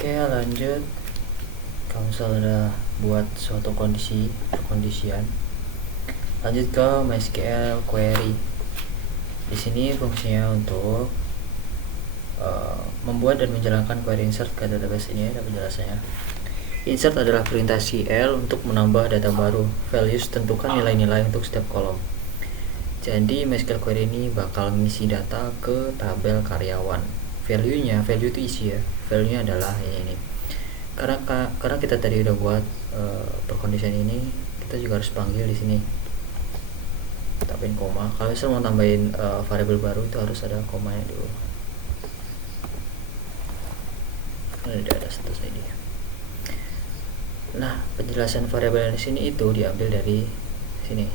Oke, lanjut. Kamu sudah buat suatu perkondisian. Lanjut ke MySQL query. Di sini fungsinya untuk membuat dan menjalankan query insert ke database. Ini ada penjelasannya. Insert adalah perintah SQL untuk menambah data baru. Values tentukan nilai-nilai untuk setiap kolom. Jadi MySQL query ini bakal ngisi data ke tabel karyawan. Value itu isi ya. Value nya adalah ini. Karena kita tadi udah buat perkondisian ini, kita juga harus panggil di sini. Tambahin koma. Kalau misalnya mau tambahin variabel baru itu harus ada komanya dulu. Ini udah ada status ID. Nah, penjelasan variabel di sini itu diambil dari sini.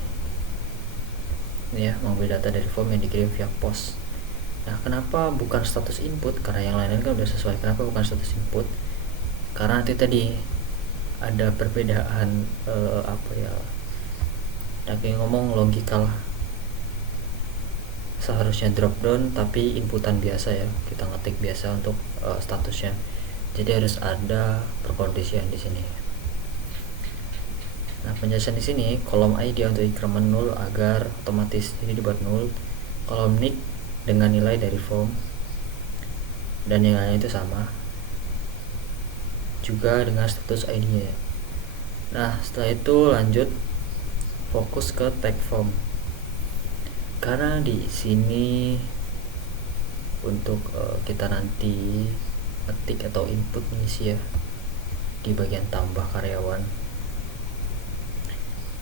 Ini ya, mengambil data dari form yang dikirim via post. Nah, kenapa bukan status input? Karena yang lain kan udah sesuai. Kenapa bukan status input? Karena nanti tadi ada perbedaan ngomong logikal. Seharusnya drop down tapi inputan biasa ya, kita ngetik biasa untuk statusnya. Jadi harus ada perkondisian di sini. Nah, penjelasan di sini, kolom ID untuk increment null agar otomatis ini dibuat null. Kolom nick dengan nilai dari form dan nilainya itu sama. Juga dengan status ID-nya. Nah, setelah itu lanjut fokus ke tag form. Karena di sini untuk kita nanti ketik atau input mengisi ya di bagian tambah karyawan.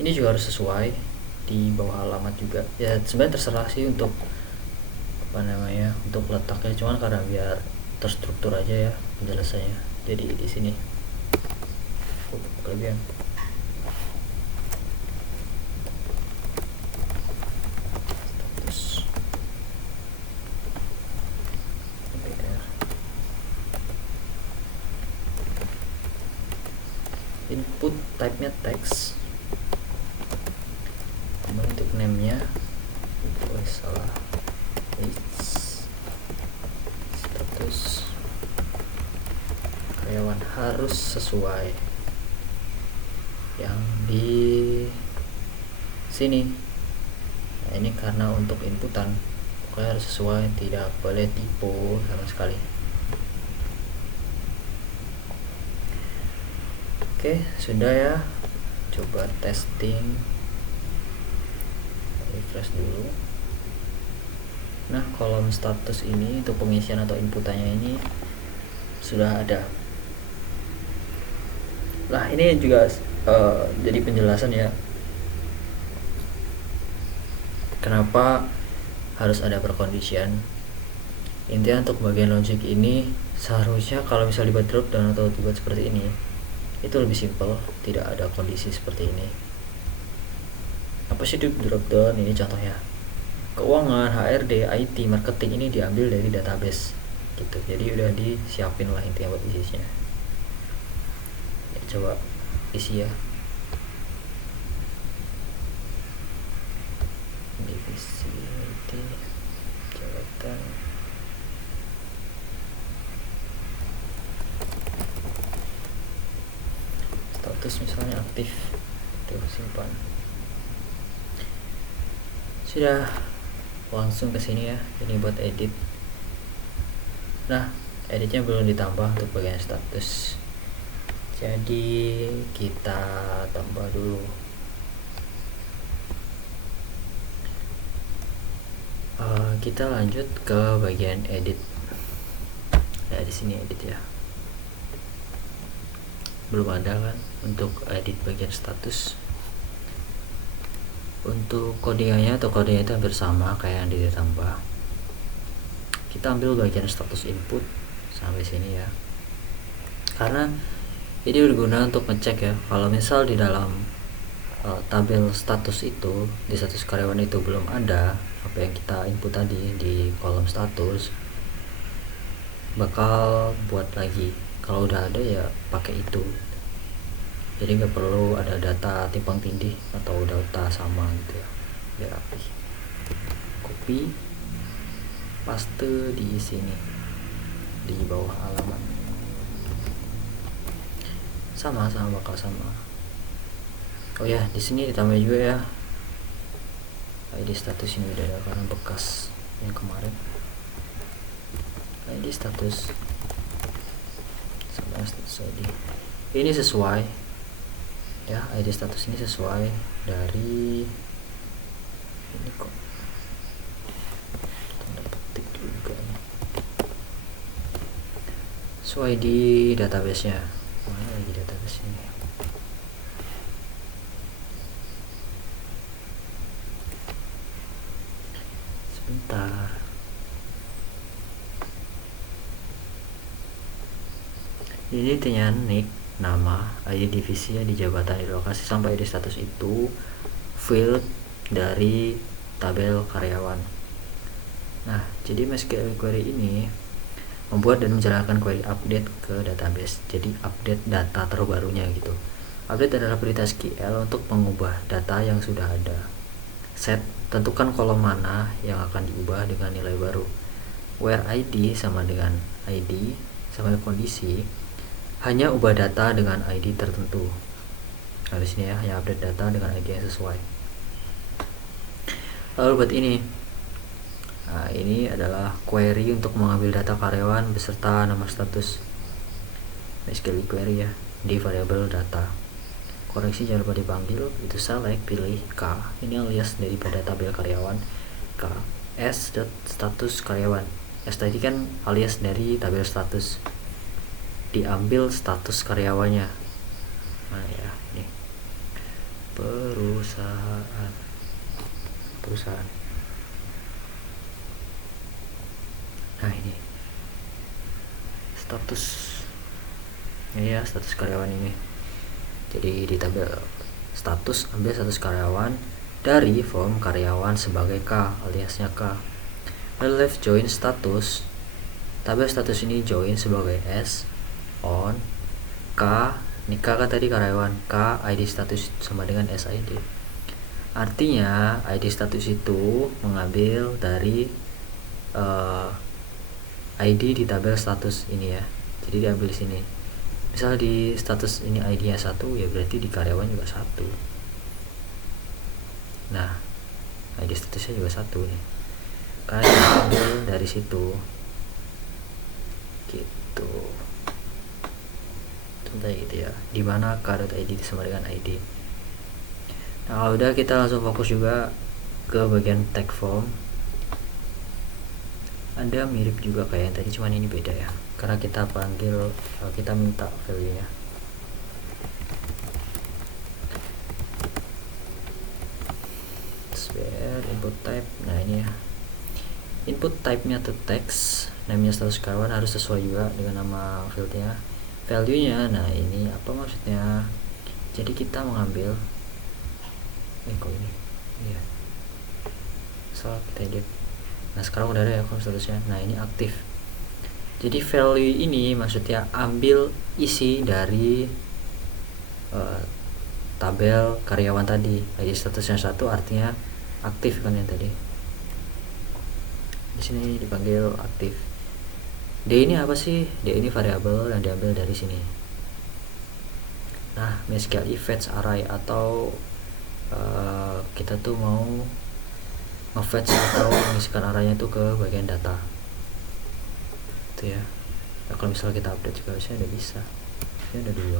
Ini juga harus sesuai di bawah alamat juga. Ya sebenarnya terserah sih untuk untuk letaknya, cuman karena biar terstruktur aja ya penjelasannya. Jadi di sini kelebihan. Input type-nya text, kemudian untuk name-nya salah, status karyawan harus sesuai yang di sini. Nah, ini karena untuk inputan pokoknya harus sesuai, tidak boleh typo sama sekali. Oke, sudah ya. Coba testing. Refresh dulu. Nah, kolom status ini untuk pengisian atau inputannya ini sudah ada. Nah, ini juga jadi penjelasan ya. Kenapa harus ada perkondisian? Intinya untuk bagian logic ini seharusnya kalau misal dibuat drop down atau dibuat seperti ini, itu lebih simpel, tidak ada kondisi seperti ini. Apa sih drop down? Ini contohnya. Keuangan, HRD, IT, marketing ini diambil dari database gitu. Jadi udah disiapin lah intinya buat isinya. Ya, coba isi ya. Divisi IT, jabatan. Status misalnya aktif, tuh simpan. Sudah, langsung ke sini ya. Ini buat edit. Nah, editnya belum ditambah untuk bagian status. Jadi kita tambah dulu. Kita lanjut ke bagian edit. Ya di sini edit ya. Belum ada kan untuk edit bagian status. Untuk kodenya itu hampir sama kayak yang ditambah. Kita ambil bagian status input sampai sini ya. Karena ini berguna untuk ngecek ya, kalau misal di dalam tabel status itu, di status karyawan itu belum ada apa yang kita input tadi di kolom status, bakal buat lagi. Kalau udah ada ya pakai itu. Jadi nggak perlu ada data timpang tindih atau data sama gitu ya, biar rapi. Copy, paste di sini di bawah alamat. sama bakal sama. Oh ya, di sini ditambah juga ya ID status ini beda karena bekas yang kemarin. ID status sama status ID ini sesuai ya, ID status ini sesuai dari ini kok tanda petik juga nih, sesuai di database nya. Mana lagi database ini? Sebentar. Ini intinya nick, nama, ID divisi di jabatan di lokasi sampai ID status itu field dari tabel karyawan. Nah, jadi MySQL query ini membuat dan menjalankan query update ke database. Jadi update data terbarunya gitu. Update adalah perintah SQL untuk mengubah data yang sudah ada. Set, tentukan kolom mana yang akan diubah dengan nilai baru. Where ID sama dengan ID sama kondisi, hanya ubah data dengan ID tertentu. Nah, di sini ya, hanya update data dengan ID yang sesuai. Lalu buat ini, nah ini adalah query untuk mengambil data karyawan beserta nama status. MySQL query ya, di variabel data. Koreksi jangan lupa dipanggil, itu select, pilih K, ini alias daripada tabel karyawan. K, S status karyawan. S tadi kan alias dari tabel status, diambil status karyawannya. Mana ya, nih perusahaan. Nah ini status ini ya, status karyawan ini. Jadi di tabel status ambil status karyawan dari form karyawan sebagai K, aliasnya K. Lalu left join status, tabel status ini join sebagai S on K, ini K kan tadi karyawan, K ID status sama dengan SID. Artinya ID status itu mengambil dari ID di tabel status ini ya. Jadi diambil di sini. Misal di status ini ID-nya 1, ya berarti di karyawan juga 1. Nah, ID statusnya juga 1 nih. Karena diambil dari situ. Gitu. Contohnya gitu ya. Di mana k.id sama dengan ID. Nah, kalau udah kita langsung fokus juga ke bagian tag form. Ada mirip juga kayak yang tadi, cuman ini beda ya. Karena kita panggil, kita minta value-nya. Spare input type. Nah, ini ya. Input type-nya to text, namanya status karyawan harus sesuai juga dengan nama field-nya. Value-nya, nah ini apa maksudnya? Jadi kita mengambil kok ini ya, salah kita edit. Nah sekarang udah ada ya statusnya. Nah ini aktif. Jadi value ini maksudnya ambil isi dari tabel karyawan tadi. ID statusnya 1 artinya aktif kan yang tadi. Di sini dipanggil aktif. D ini apa sih? D ini variabel yang diambil dari sini. Nah, MySQL fetch array atau kita tuh mau nge-fetch atau mengisikan arraynya tuh ke bagian data. Itu ya. Nah, kalau misalnya kita update juga harusnya udah bisa. Ini ada 2.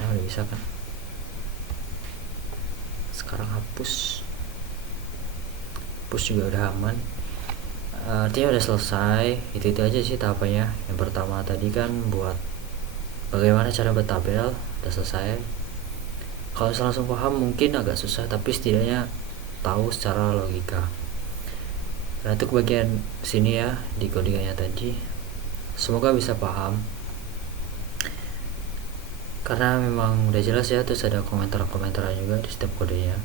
Nah, udah bisa kan? Sekarang hapus. Push juga udah aman. Artinya udah selesai. Itu aja sih tahapannya. Yang pertama tadi kan buat bagaimana cara bertabel, udah selesai. Kalau misalnya langsung paham mungkin agak susah, tapi setidaknya tahu secara logika. Nah itu bagian sini ya di codingannya tadi. Semoga bisa paham. Karena memang udah jelas ya, terus ada komentar-komentar juga di setiap kodenya.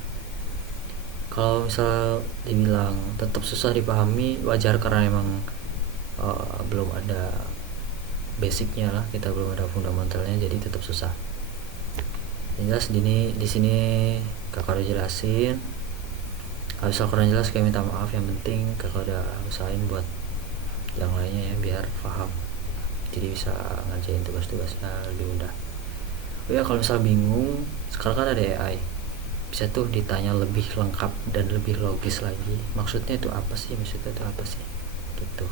Kalau misal dibilang tetap susah dipahami, wajar karena memang belum ada basicnya lah, kita belum ada fundamentalnya, jadi tetap susah. Jelas di sini kakak udah jelasin. Kalau misal kurang jelas kayak minta maaf, yang penting kakak udah usahain buat yang lainnya ya biar paham. jadi bisa ngerjain tugas-tugasnya lebih mudah. Oh ya, kalau misal bingung, sekarang kan ada AI, bisa tuh ditanya lebih lengkap dan lebih logis lagi, maksudnya itu apa sih, gitu.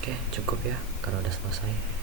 Oke, cukup ya karena udah selesai.